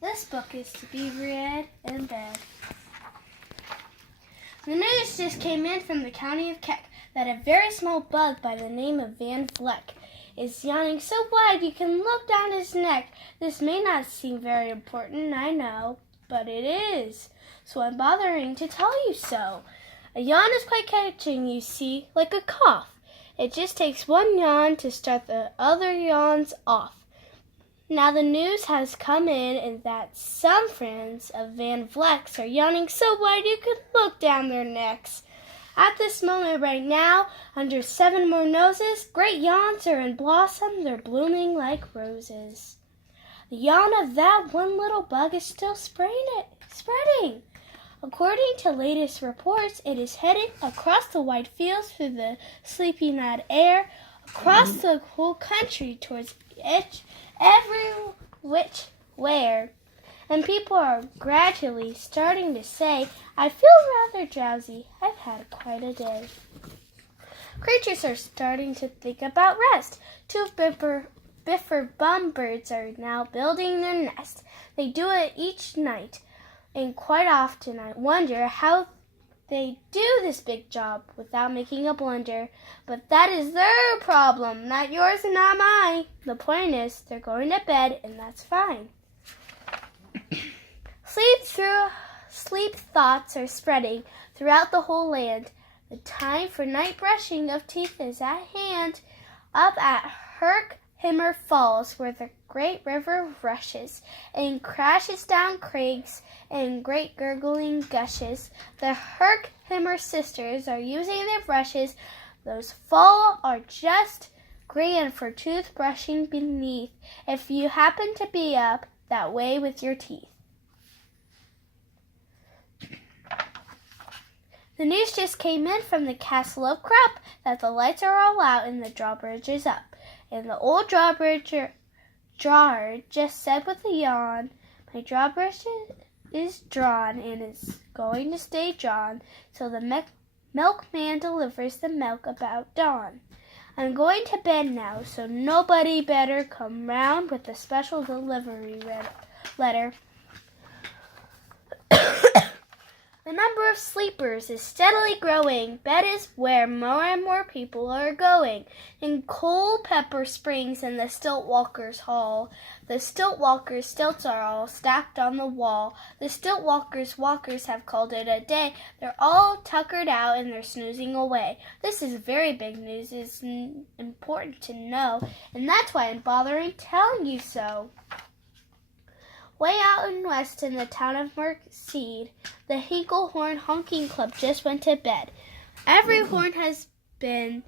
This book is to be read in bed. The news just came in from the county of Keck that a very small bug by the name of Van Vleck is yawning so wide you can look down his neck. This may not seem very important, I know, but it is. So I'm bothering to tell you so. A yawn is quite catching, you see, like a cough. It just takes one yawn to start the other yawns off. Now the news has come in that some friends of Van Vleck's are yawning so wide you could look down their necks. At this moment right now, under 7 more noses, great yawns are in blossom, they're blooming like roses. The yawn of that one little bug is still spreading. According to latest reports, it is headed across the wide fields through the sleepy night air, across the whole country towards every which where. And people are gradually starting to say, I feel rather drowsy. I've had quite a day. Creatures are starting to think about rest. 2 biffer birds are now building their nest. They do it each night. And quite often I wonder how they do this big job without making a blunder. But that is their problem, not yours and not mine. The point is, they're going to bed, and that's fine. Sleep thoughts are spreading throughout the whole land. The time for night brushing of teeth is at hand. Up at Herkimer Falls, where the great river rushes and crashes down crags and great gurgling gushes, the Herkimer sisters are using their brushes. Those fall are just grand for toothbrushing beneath, if you happen to be up that way with your teeth. The news just came in from the castle of Krupp that the lights are all out and the drawbridge is up. And the old drawbridge drawer just said with a yawn, my drawbridge is drawn and it's going to stay drawn till the milkman delivers the milk about dawn. I'm going to bed now, so nobody better come round with a special delivery letter. The number of sleepers is steadily growing. Bed is where more and more people are going. In Culpeper Springs and the Stiltwalkers' Hall, the Stiltwalkers' stilts are all stacked on the wall. The Stiltwalkers' walkers have called it a day. They're all tuckered out and they're snoozing away. This is very big news. It's important to know, and that's why I'm bothering telling you so. Way out in west in the town of Merseed, the Hinklehorn Honking Club just went to bed. Every horn has been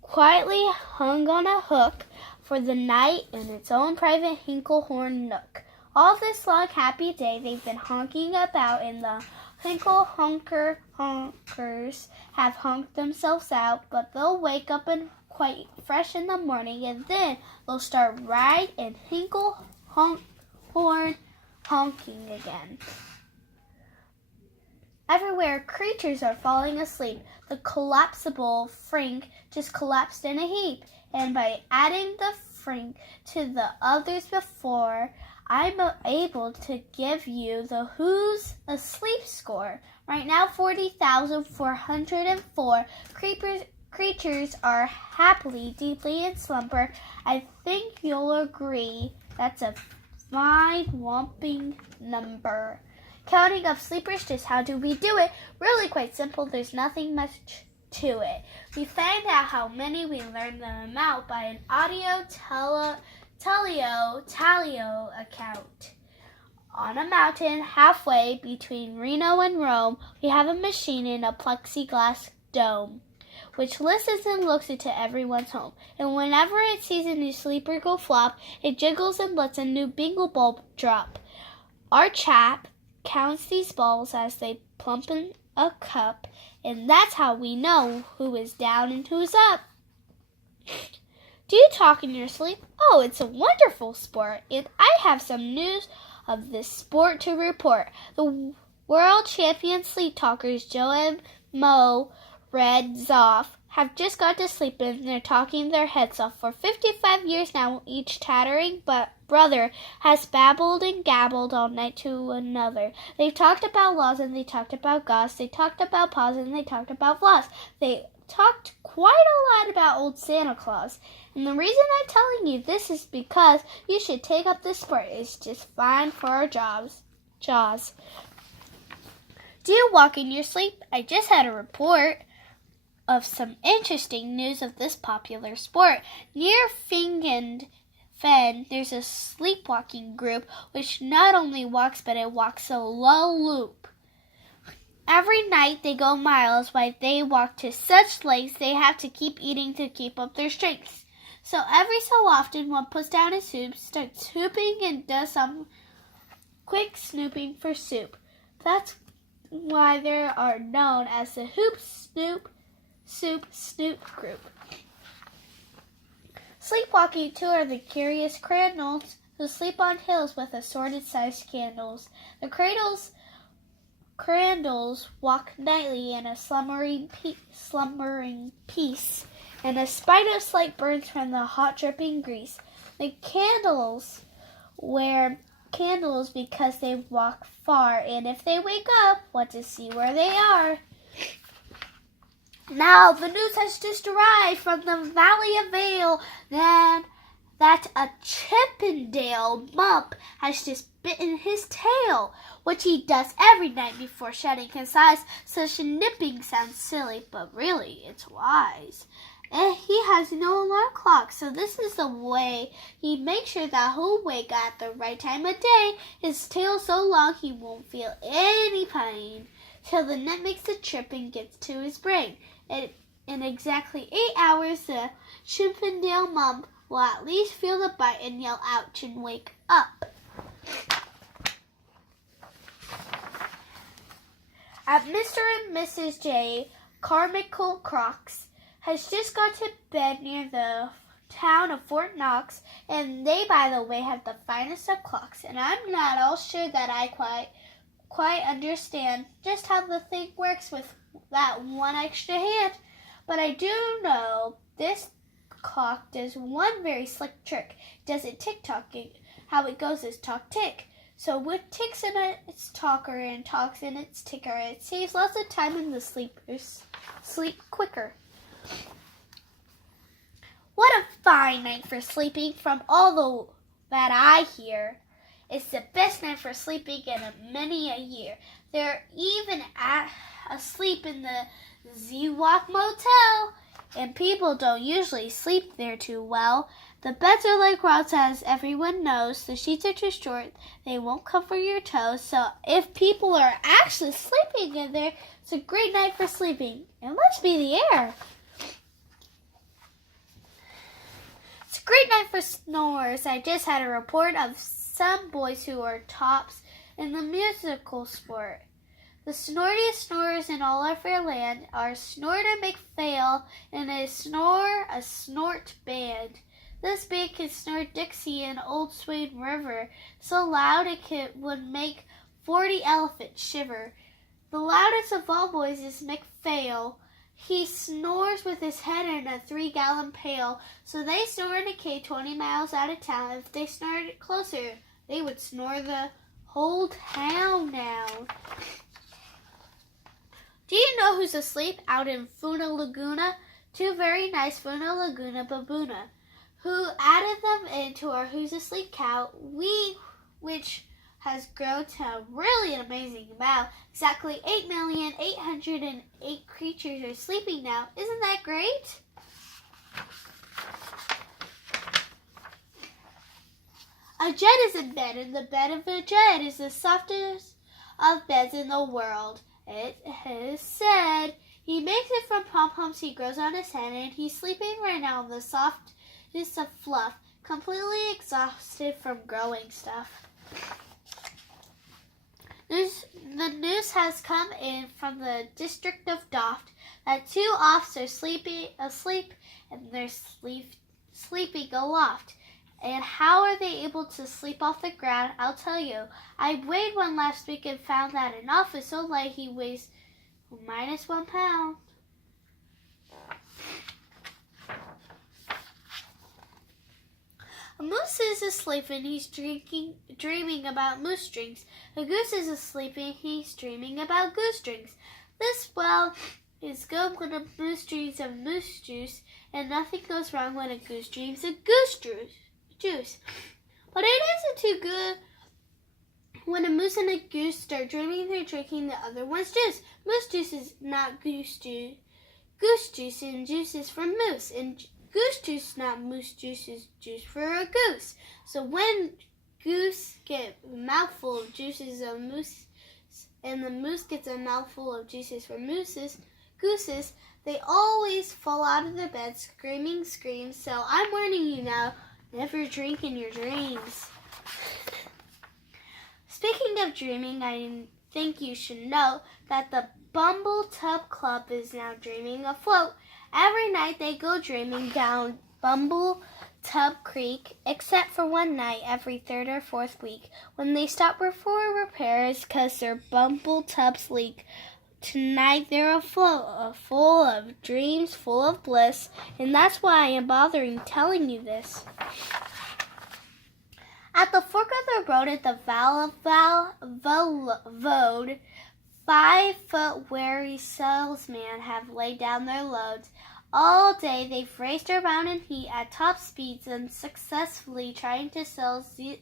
quietly hung on a hook for the night in its own private Hinklehorn nook. All this long happy day they've been honking about, and the Hinkle honkers have honked themselves out, but they'll wake up and quite fresh in the morning, and then they'll start right and Hinklehorn honking again. Everywhere creatures are falling asleep. The collapsible Frink just collapsed in a heap, and by adding the Frink to the others before, I'm able to give you the Who's Asleep score. Right now, 40,404 creatures are happily, deeply in slumber. I think you'll agree that's a fine, whopping number. Counting up sleepers, just how do we do it? Really quite simple. There's nothing much to it. We find out how many, we learn them out by an audio talio account. On a mountain halfway between Reno and Rome, we have a machine in a plexiglass dome, which listens and looks into everyone's home. And whenever it sees a new sleeper go flop, it jiggles and lets a new bingo ball drop. Our chap counts these balls as they plump in a cup, and that's how we know who is down and who's up. Do you talk in your sleep? Oh, it's a wonderful sport, and I have some news of this sport to report. The world champion sleep talkers Joe and Mo Red Zoff have just got to sleep and they're talking their heads off. For 55 years now, each tattering brother has babbled and gabbled all night to another. They've talked about laws and they talked about goss. They talked about paws and they talked about floss. They talked quite a lot about old Santa Claus. And the reason I'm telling you this is because you should take up this sport. It's just fine for our jaws. Do you walk in your sleep? I just had a report of some interesting news of this popular sport. Near Fing and Fen, there's a sleepwalking group which not only walks, but it walks a low loop. Every night they go miles while they walk to such lengths they have to keep eating to keep up their strength. So every so often one puts down his soup, starts hooping, and does some quick snooping for soup. That's why they are known as the Hoop Snoop Soup Snoop group. Sleepwalking too are the curious crandalls who sleep on hills with assorted-sized candles. The crandalls walk nightly in a slumbering peace, and a spight of slight burns from the hot dripping grease. The candles wear candles because they walk far, and if they wake up, want to see where they are. Now the news has just arrived from the Valley of Vale that a Chippendale mump has just bitten his tail, which he does every night before shutting his eyes. Such nipping sounds silly, but really it's wise. And he has no alarm clock, so this is the way he makes sure that he'll wake at the right time of day. His tail's so long he won't feel any pain till the nip makes a trip and gets to his brain. In exactly 8 hours, the Chippendale mump will at least feel the bite and yell ouch and wake up. At Mr. and Mrs. J. Carmichael Crocs has just got to bed near the town of Fort Knox, and they, by the way, have the finest of clocks, and I'm not all sure that I quite understand just how the thing works with that one extra hand, but I do know this clock does one very slick trick. It doesn't tick-tock. How it goes is talk-tick. So with ticks in its talker and talks in its ticker, it saves lots of time and the sleepers sleep quicker. What a fine night for sleeping. From all that I hear, it's the best night for sleeping in many a year. They're even asleep in the Zewak Motel, and people don't usually sleep there too well. The beds are like rugs, as everyone knows. The sheets are too short. They won't cover your toes. So if people are actually sleeping in there, it's a great night for sleeping. It must be the air. It's a great night for snorers. I just had a report of some boys who are tops in the musical sport. The snortiest snorers in all our fair land are Snorter McPhail and a snort band. This band can snort Dixie and Old Swain River so loud it would make 40 elephants shiver. The loudest of all boys is McPhail. He snores with his head in a 3-gallon pail, so they snore in a cave 20 miles out of town. If they snorted closer, they would snore the whole town down. Do you know who's asleep out in Funa Laguna? 2 very nice Funa Laguna baboona, who added them into our Who's Asleep count, which has grown to a really amazing amount. Exactly 8,808 creatures are sleeping now. Isn't that great? A jet is in bed, and the bed of a jet is the softest of beds in the world. It is said he makes it from pom-poms he grows on his head, and he's sleeping right now on the softest of fluff, completely exhausted from growing stuff. The news has come in from the district of Doft that 2 Offs are asleep and they're sleeping aloft. And how are they able to sleep off the ground? I'll tell you. I weighed one last week and found that an off is so light he weighs -1 pound. A moose is asleep and he's dreaming about moose drinks. A goose is asleep and he's dreaming about goose drinks. This well is good when a moose dreams of moose juice, and nothing goes wrong when a goose dreams of goose juice. But it isn't too good when a moose and a goose start dreaming they're drinking the other one's juice. Moose juice is not goose juice. Goose juice and juice is for moose, and goose juice, not moose juice, is juice for a goose. So when goose get a mouthful of juices of moose, and the moose gets a mouthful of juices for gooses, they always fall out of their bed screaming screams. So I'm warning you now, never drink in your dreams. Speaking of dreaming, I think you should know that the Bumble Tub Club is now dreaming afloat. Every night they go dreaming down Bumble Tub Creek, except for one night every third or fourth week when they stop for repairs because their Bumble Tubs leak. Tonight they're afloat, full of dreams, full of bliss, and that's why I am bothering telling you this. At the fork of the road at the Vode, 5-foot weary salesmen have laid down their loads. All day they've raced around in heat at top speeds and successfully trying to sell Zizzer's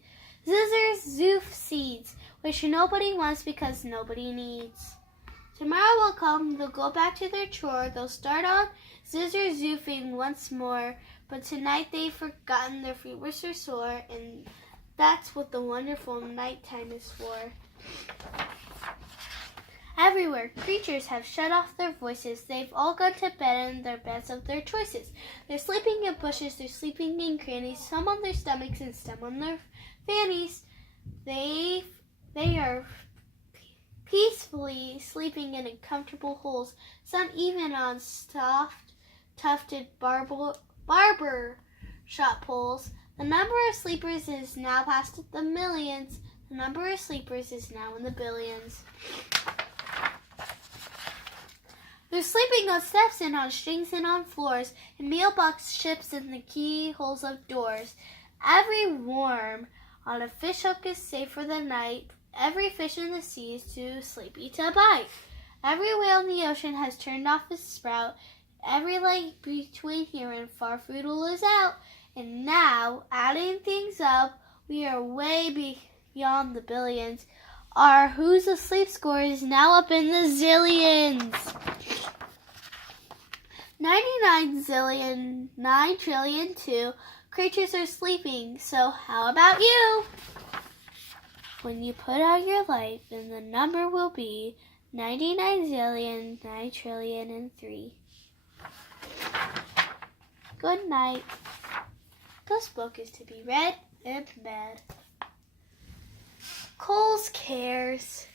Zoof seeds, which nobody wants because nobody needs. Tomorrow will come, they'll go back to their chore, they'll start on Zizzer Zoofing once more, but tonight they've forgotten their feet were so sore, and that's what the wonderful nighttime is for. Everywhere, creatures have shut off their voices. They've all gone to bed in their beds of their choices. They're sleeping in bushes, they're sleeping in crannies, some on their stomachs and some on their fannies. They are peacefully sleeping in comfortable holes, some even on soft, tufted barber shop poles. The number of sleepers is now past the millions. The number of sleepers is now in the billions. They're sleeping on steps and on strings and on floors, in mailbox ships and the keyholes of doors. Every worm on a fish hook is safe for the night. Every fish in the sea is too sleepy to bite. Every whale in the ocean has turned off his spout. Every lake between here and Farfoodle is out. And now, adding things up, we are way beyond the billions. Our Who's Asleep score is now up in the zillions. 99 zillion, 9 trillion, 2 creatures are sleeping. So how about you? When you put out your light, then the number will be 99 zillion, 9 trillion, and 3. Good night. This book is to be read in bed. Cole's Cares.